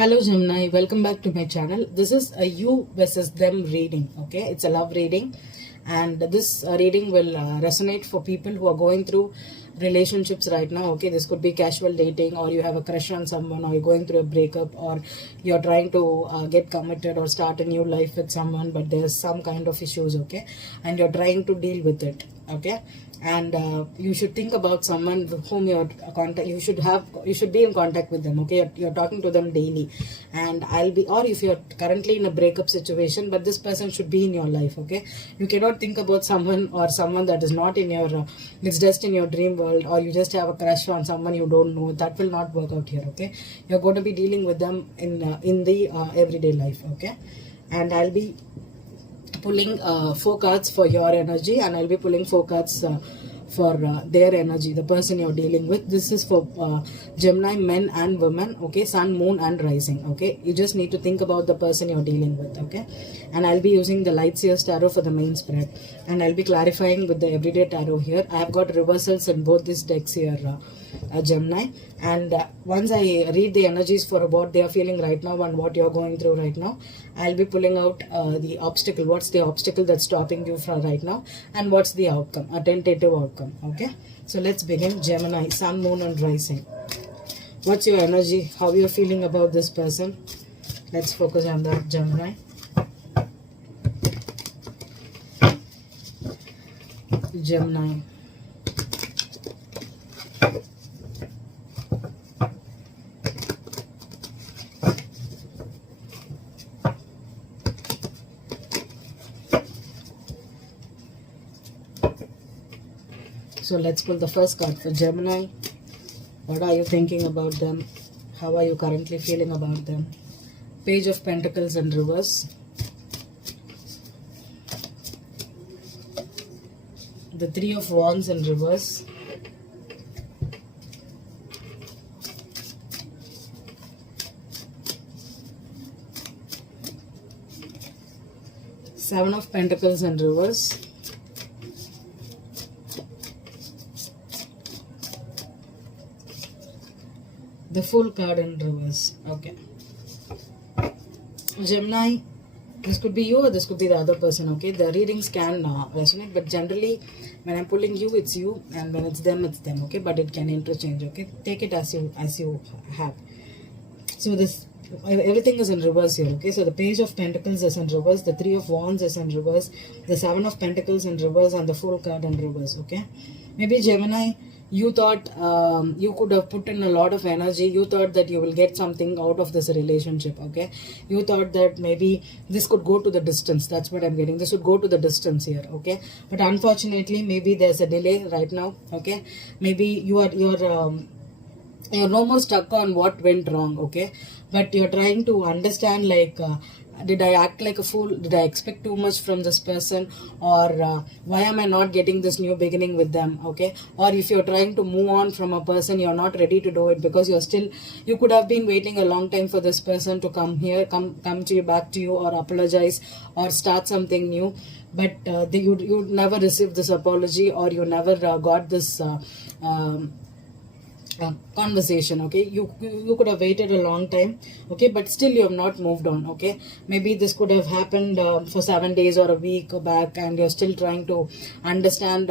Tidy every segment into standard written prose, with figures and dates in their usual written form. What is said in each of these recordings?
Hello Gemini, welcome back to my channel. This is a you versus them reading. Okay, it's a love reading, and this reading will resonate for people who are going through relationships right now. Okay, this could be casual dating, or you have a crush on someone, or you're going through a breakup, or you're trying to get committed or start a new life with someone, but there's some kind of issues. Okay, and you're trying to deal with it. Okay, and you should think about someone with whom you're contact. You should be in contact with them. Okay, you're talking to them daily, and or if you're currently in a breakup situation, but this person should be in your life. Okay, you cannot think about someone that is not in your it's just in your dream world, or you just have a crush on someone you don't know. That will not work out here. Okay, you're going to be dealing with them in the everyday life. Okay, and I'll be pulling 4 cards for your energy, and I'll be pulling 4 cards for their energy, the person you're dealing with. This is for Gemini men and women. Okay, sun, moon and rising. Okay, you just need to think about the person you're dealing with. Okay, and I'll be using the light seers tarot for the main spread, and I'll be clarifying with the everyday tarot here. I have got reversals in both these decks here, Gemini, and once I read the energies for what they are feeling right now and what you're going through right now, I'll be pulling out the obstacle. What's the obstacle that's stopping you from right now, and what's the outcome, a tentative outcome. Okay, so let's begin. Gemini, sun, moon and rising. What's your energy? How you're feeling about this person? Let's focus on that, Gemini. Gemini. So let's pull the first card for Gemini. What are you thinking about them? How are you currently feeling about them? Page of Pentacles in reverse. The Three of Wands in reverse. Seven of Pentacles in reverse. The Fool card in reverse. Okay, Gemini, this could be you or this could be the other person. Okay, the readings can resonate, but generally when I'm pulling you, it's you, and when it's them, it's them. Okay, but it can interchange. Okay, take it as you have. So this everything is in reverse here. Okay, so the Page of Pentacles is in reverse, the Three of Wands is in reverse, the Seven of Pentacles in reverse, and the Fool card in reverse. Okay, maybe Gemini, you thought you could have put in a lot of energy. You thought that you will get something out of this relationship. Okay, you thought that maybe this could go to the distance. That's what I'm getting. This would go to the distance here. Okay, but unfortunately maybe there's a delay right now. Okay, maybe you're no more stuck on what went wrong. Okay, but you're trying to understand, like, did I act like a fool? Did I expect too much from this person? Or why am I not getting this new beginning with them? Okay, or if you're trying to move on from a person, you're not ready to do it because you could have been waiting a long time for this person to come to you, back to you, or apologize or start something new, but you never received this apology, or you never got this conversation. Okay, you could have waited a long time. Okay, but still you have not moved on. Okay, maybe this could have happened for 7 days or a week back, and you're still trying to understand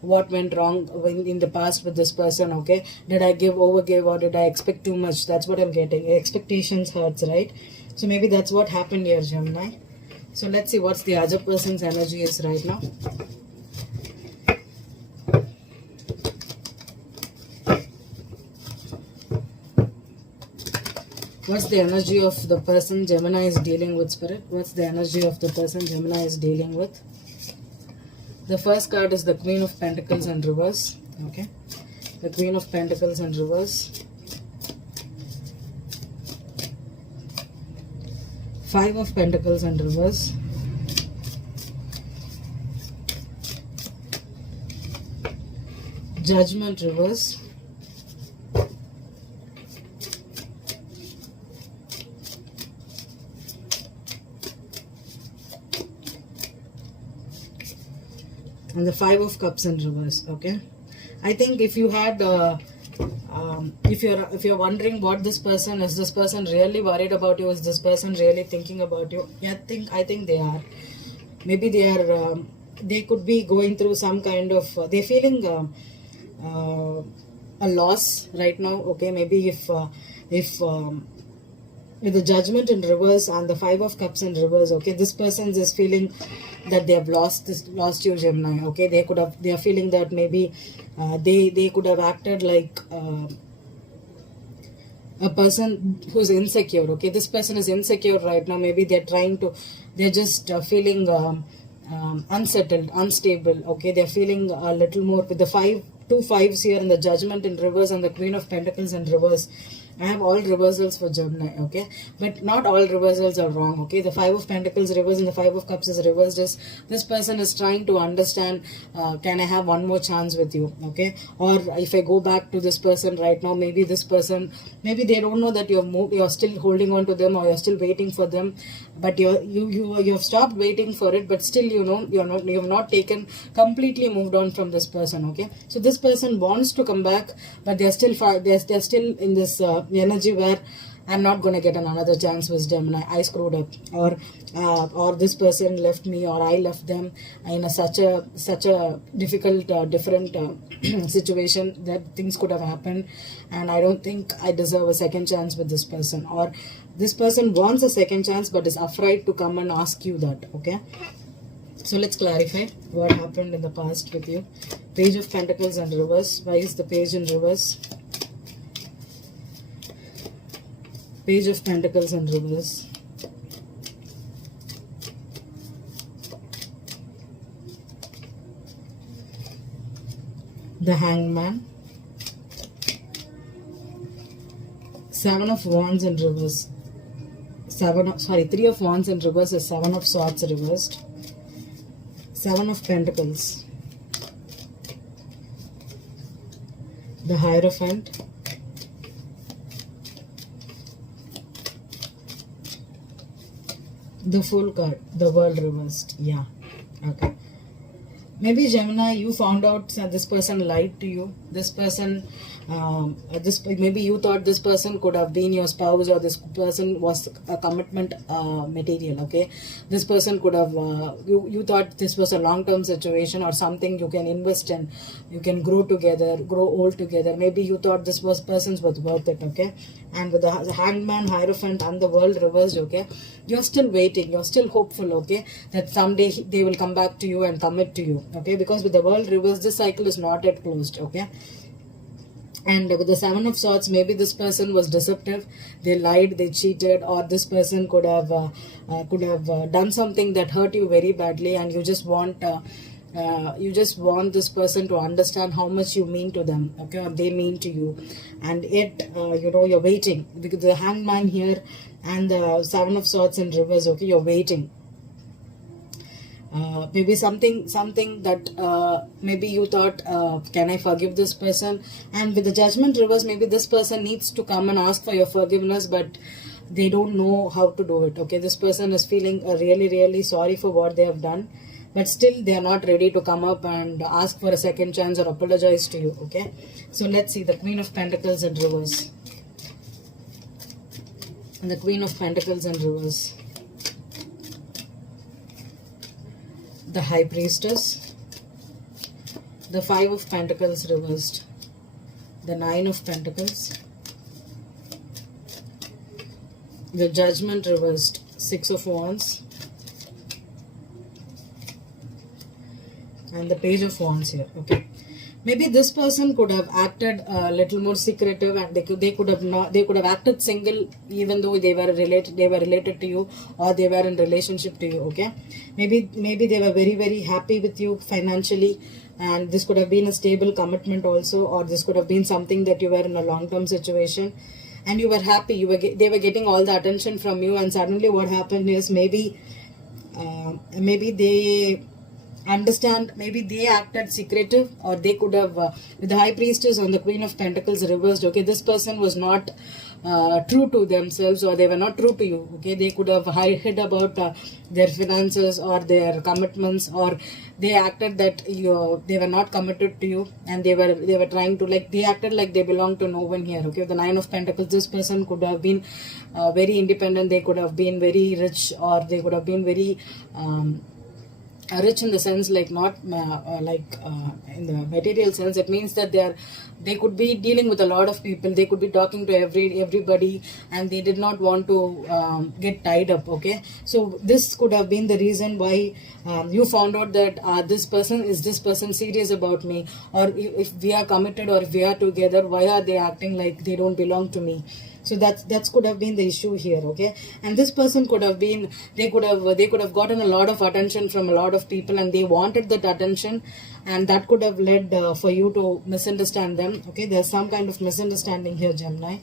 what went wrong in the past with this person. Okay, did I overgive, or did I expect too much? That's what I'm getting. Expectations hurts, right? So maybe that's what happened here, Gemini. So let's see what's the other person's energy is right now. What's the energy of the person Gemini is dealing with, Spirit? What's the energy of the person Gemini is dealing with? The first card is the Queen of Pentacles in reverse. Okay, the Queen of Pentacles in reverse. Five of Pentacles in reverse. Judgment reverse. And the Five of Cups in reverse. Okay, I think if you had If you're wondering what this person is, this person really worried about you, is this person really thinking about you? Yeah, I think they are. Maybe they could be going through some kind of they're feeling a loss right now. Okay, maybe if with the Judgment in reverse and the Five of Cups in reverse, okay, this person is feeling that they have lost you, Gemini. Okay, they are feeling that maybe they could have acted like a person who's insecure. Okay, this person is insecure right now. Maybe they're just feeling unsettled, unstable. Okay, they're feeling a little more with the two fives here, and the Judgment in reverse and the Queen of Pentacles in reverse. I have all reversals for Gemini, okay? But not all reversals are wrong, okay? The Five of Pentacles reverse and the Five of Cups is reversed. This person is trying to understand, can I have one more chance with you, okay? Or if I go back to this person right now, maybe this person, maybe they don't know that you're still holding on to them, or you're still waiting for them, but you have stopped waiting for it, but still, you have not completely moved on from this person, okay? So this person wants to come back, but they're still in this energy where I'm not going to get another chance with Gemini. I screwed up, or this person left me, or I left them in such a difficult, different situation that things could have happened, and I don't think I deserve a second chance with this person. Or this person wants a second chance but is afraid to come and ask you that, okay? So let's clarify what happened in the past with you. Page of Pentacles in reverse. Why is the page in reverse? Page of Pentacles in reverse. The Hangman. Seven of Wands in reverse. Three of Wands in reverse is Seven of Swords reversed. Seven of Pentacles. The Hierophant. The Fool card. The World reversed. Yeah. Okay. Maybe Gemini, you found out that this person lied to you. This person, maybe you thought this person could have been your spouse, or this person was a commitment material. Okay, this person could have. You thought this was a long-term situation or something you can invest in. You can grow together, grow old together. Maybe you thought this person's was worth it. Okay, and with the Hangman, Hierophant, and the World reversed. Okay, you're still waiting. You're still hopeful. Okay, that someday they will come back to you and commit to you. Okay, because with the World reversed, this cycle is not yet closed. Okay, and with the Seven of Swords, maybe this person was deceptive. They lied, they cheated, or this person could have done something that hurt you very badly, and you just want this person to understand how much you mean to them, okay, or they mean to you, and yet you're waiting because the Hangman here and the Seven of Swords in reverse. Okay, you're waiting. Maybe something that maybe you thought, can I forgive this person? And with the Judgment reverse, maybe this person needs to come and ask for your forgiveness, but they don't know how to do it. Okay, this person is feeling really, really sorry for what they have done, but still they are not ready to come up and ask for a second chance or apologize to you. Okay, so let's see the Queen of Pentacles in reverse and the Queen of Pentacles in reverse. The High Priestess, the Five of Pentacles reversed, the Nine of Pentacles, the Judgment reversed, Six of Wands, and the Page of Wands here. Okay, maybe this person could have acted a little more secretive, and they could have acted single, even though they were related to you, or they were in relationship to you. Okay, maybe they were very, very happy with you financially, and this could have been a stable commitment also, or this could have been something that you were in a long-term situation and you were happy. They were getting all the attention from you, and suddenly what happened is maybe they understand, maybe they acted secretive, or they could have with the High Priestess on the Queen of Pentacles reversed. Okay, this person was not true to themselves, or they were not true to you. Okay, they could have hid about their finances or their commitments, or they acted that they were not committed to you, and they were trying to, like, they acted like they belong to no one here. Okay, the Nine of Pentacles, this person could have been very independent, they could have been very rich, or they could have been very rich in the sense, like, not in the material sense. It means that they could be dealing with a lot of people, they could be talking to everybody, and they did not want to get tied up. Okay, so this could have been the reason why you found out that this person serious about me, or if we are committed, or if we are together, why are they acting like they don't belong to me? So that could have been the issue here. Okay, and this person could have been, they could have gotten a lot of attention from a lot of people, and they wanted that attention, and that could have led for you to misunderstand them. Okay, there's some kind of misunderstanding here, Gemini.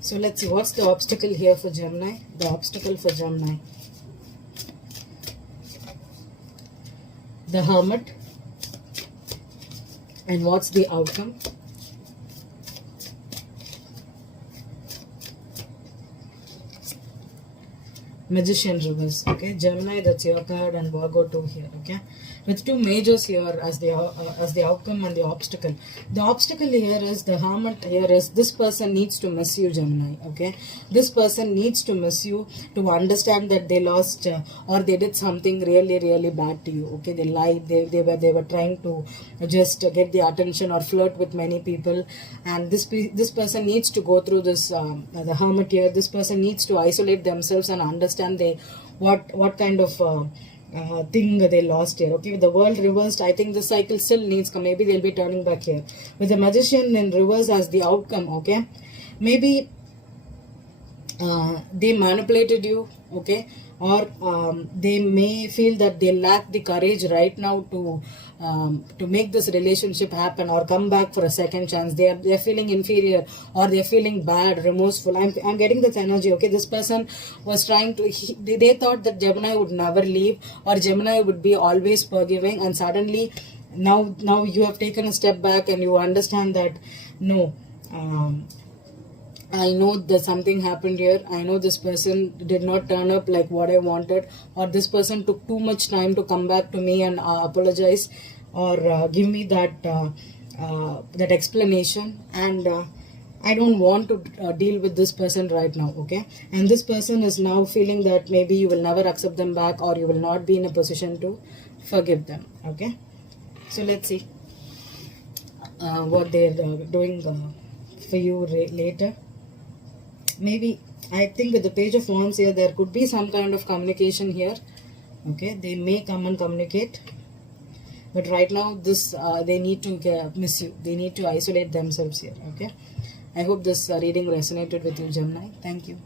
So let's see, what's the obstacle here for Gemini? The obstacle for Gemini, the Hermit, and what's the outcome? Magician reverse. Okay, Gemini, that's your card, and Virgo 2 here. Okay, with two majors here as the outcome and the obstacle. The obstacle here is the Hermit. Here is, this person needs to miss you, Gemini. Okay, this person needs to miss you, to understand that they lost or they did something really, really bad to you. Okay, they lied, they were trying to just get the attention or flirt with many people, and this person needs to go through this. The Hermit here, this person needs to isolate themselves and understand what kind of thing they lost here. Okay, with the World reversed, I think the cycle still needs come. Maybe they'll be turning back here with the Magician in reverse as the outcome. Okay, maybe they manipulated you. Okay, or they may feel that they lack the courage right now to make this relationship happen or come back for a second chance. They're feeling inferior, or they're feeling bad, remorseful. I'm getting this energy. Okay, this person was trying to, they thought that Gemini would never leave, or Gemini would be always forgiving, and suddenly now you have taken a step back and you understand that no, I know that something happened here. I know this person did not turn up like what I wanted, or this person took too much time to come back to me and apologize, or give me that explanation, and I don't want to deal with this person right now. Okay, and this person is now feeling that maybe you will never accept them back, or you will not be in a position to forgive them. Okay, so let's see what they're doing for you later. Maybe, I think with the Page of Wands here, there could be some kind of communication here. Okay, they may come and communicate, but right now this they need to miss you. They need to isolate themselves here. Okay, I hope this reading resonated with you, Gemini. Thank you.